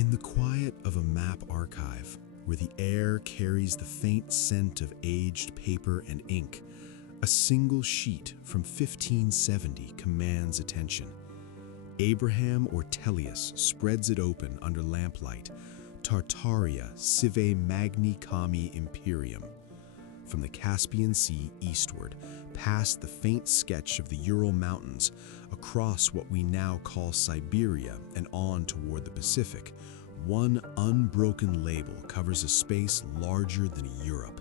In the quiet of a map archive, where the air carries the faint scent of aged paper and ink, a single sheet from 1570 commands attention. Abraham Ortelius spreads it open under lamplight. Tartaria, sive Magni Chami Imperium. From the Caspian Sea eastward, past the faint sketch of the Ural Mountains, across what we now call Siberia and on toward the Pacific, one unbroken label covers a space larger than Europe.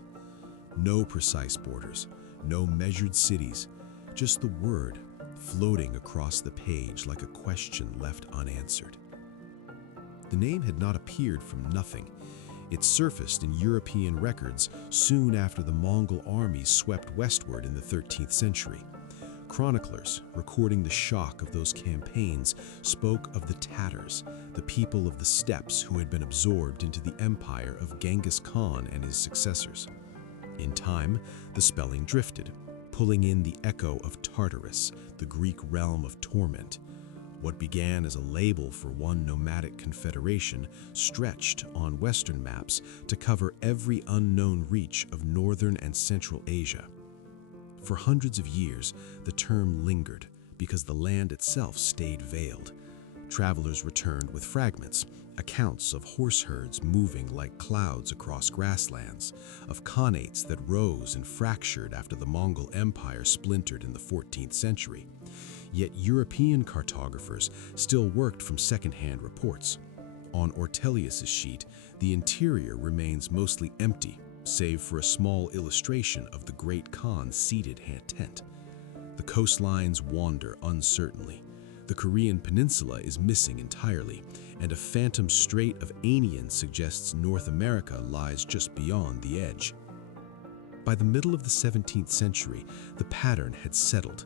No precise borders, no measured cities, just the word floating across the page like a question left unanswered. The name had not appeared from nothing. It surfaced in European records soon after the Mongol armies swept westward in the 13th century. Chroniclers, recording the shock of those campaigns, spoke of the Tatars, the people of the steppes who had been absorbed into the empire of Genghis Khan and his successors. In time, the spelling drifted, pulling in the echo of Tartarus, the Greek realm of torment. What began as a label for one nomadic confederation stretched on Western maps to cover every unknown reach of northern and central Asia. For hundreds of years, the term lingered because the land itself stayed veiled. Travelers returned with fragments, accounts of horse herds moving like clouds across grasslands, of khanates that rose and fractured after the Mongol Empire splintered in the 14th century. Yet European cartographers still worked from second-hand reports. On Ortelius's sheet, the interior remains mostly empty, save for a small illustration of the Great Khan's seated tent. The coastlines wander uncertainly. The Korean peninsula is missing entirely, and a phantom strait of Anian suggests North America lies just beyond the edge. By the middle of the 17th century, the pattern had settled.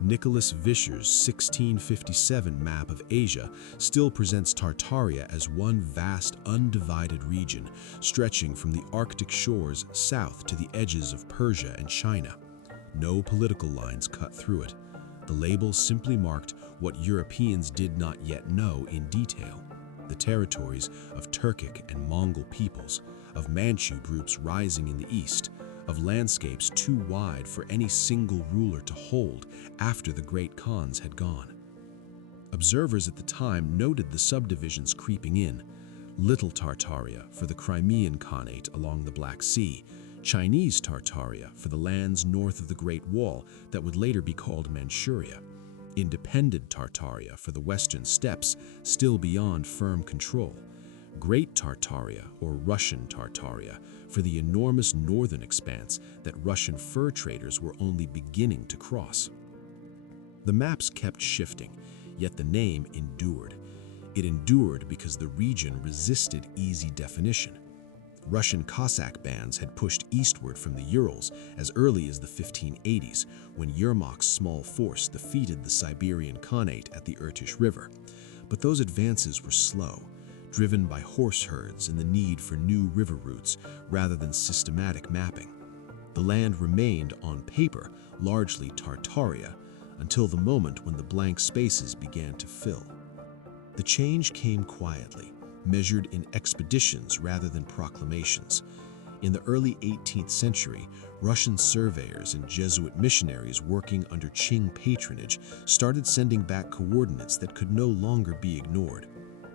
Nicholas Vischer's 1657 map of Asia still presents Tartaria as one vast, undivided region, stretching from the Arctic shores south to the edges of Persia and China. No political lines cut through it. The label simply marked what Europeans did not yet know in detail: the territories of Turkic and Mongol peoples, of Manchu groups rising in the east, of landscapes too wide for any single ruler to hold after the Great Khans had gone. Observers at the time noted the subdivisions creeping in: Little Tartaria for the Crimean Khanate along the Black Sea, Chinese Tartaria for the lands north of the Great Wall that would later be called Manchuria, Independent Tartaria for the western steppes still beyond firm control, Great Tartaria or Russian Tartaria for the enormous northern expanse that Russian fur traders were only beginning to cross. The maps kept shifting, yet the name endured. It endured because the region resisted easy definition. Russian Cossack bands had pushed eastward from the Urals as early as the 1580s, when Yermak's small force defeated the Siberian Khanate at the Irtysh River. But those advances were slow, driven by horse herds and the need for new river routes rather than systematic mapping. The land remained, on paper, largely Tartaria, until the moment when the blank spaces began to fill. The change came quietly, measured in expeditions rather than proclamations. In the early 18th century, Russian surveyors and Jesuit missionaries working under Qing patronage started sending back coordinates that could no longer be ignored.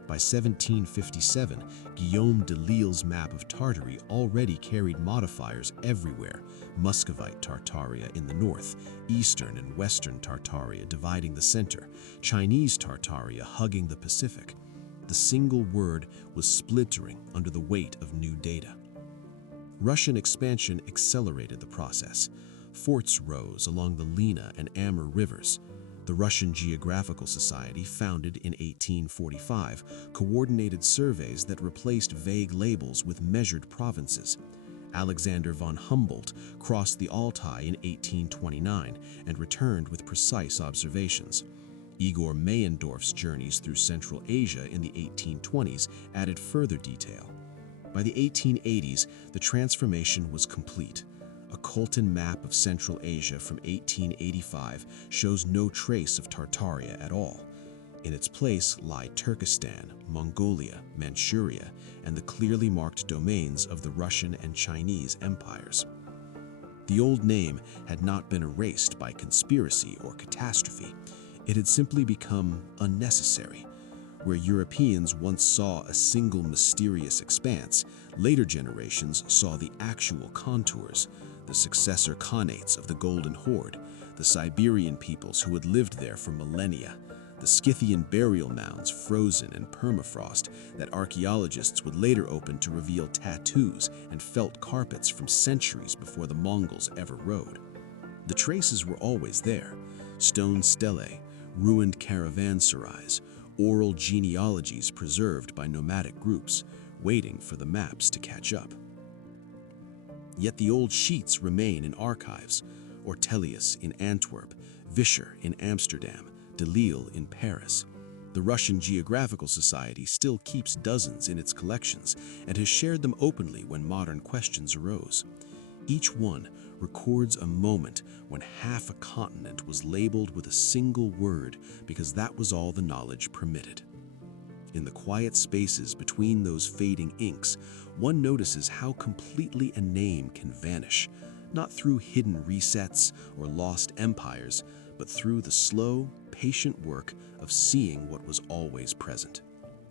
By 1757, Guillaume de Lisle's map of Tartary already carried modifiers everywhere: Muscovite Tartaria in the north, eastern and western Tartaria dividing the center, Chinese Tartaria hugging the Pacific. The single word was splintering under the weight of new data. Russian expansion accelerated the process. Forts rose along the Lena and Amur rivers. The Russian Geographical Society, founded in 1845, coordinated surveys that replaced vague labels with measured provinces. Alexander von Humboldt crossed the Altai in 1829 and returned with precise observations. Igor Meyendorff's journeys through Central Asia in the 1820s added further detail. By the 1880s, the transformation was complete. A Colton map of Central Asia from 1885 shows no trace of Tartaria at all. In its place lie Turkestan, Mongolia, Manchuria, and the clearly marked domains of the Russian and Chinese empires. The old name had not been erased by conspiracy or catastrophe. It had simply become unnecessary. Where Europeans once saw a single mysterious expanse, later generations saw the actual contours, the successor khanates of the Golden Horde, the Siberian peoples who had lived there for millennia, the Scythian burial mounds frozen in permafrost that archaeologists would later open to reveal tattoos and felt carpets from centuries before the Mongols ever rode. The traces were always there: stone stelae, ruined caravanserais, oral genealogies preserved by nomadic groups, waiting for the maps to catch up. Yet the old sheets remain in archives: Ortelius in Antwerp, Vischer in Amsterdam, Delisle in Paris. The Russian Geographical Society still keeps dozens in its collections and has shared them openly when modern questions arose. Each one records a moment when half a continent was labeled with a single word because that was all the knowledge permitted. In the quiet spaces between those fading inks, one notices how completely a name can vanish, not through hidden resets or lost empires, but through the slow, patient work of seeing what was always present.